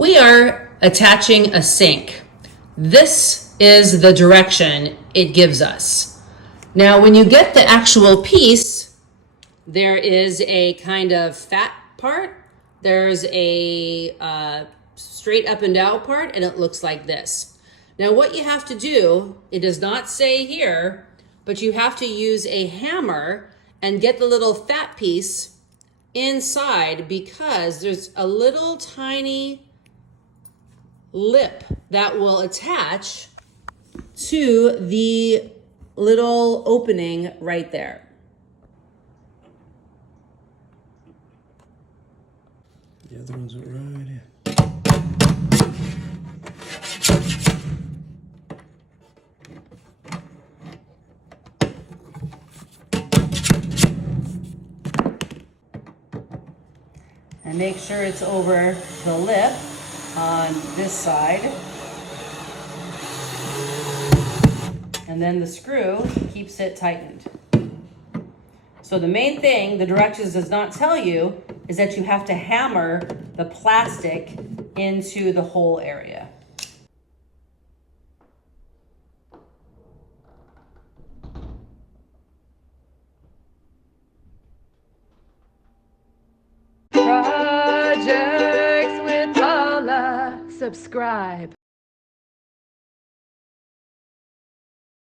We are attaching a sink. This is the direction it gives us. Now, when you get the actual piece, there is a kind of fat part. There's a straight up and down part, and it looks like this. Now, what you have to do, it does not say here, but you have to use a hammer and get the little fat piece inside, because there's a little tiny lip that will attach to the little opening right there. The other ones are right here. And make sure it's over the lip on this side. And then the screw keeps it tightened. So the main thing the directions does not tell you is that you have to hammer the plastic into the hole area. Projects with Paula. Subscribe.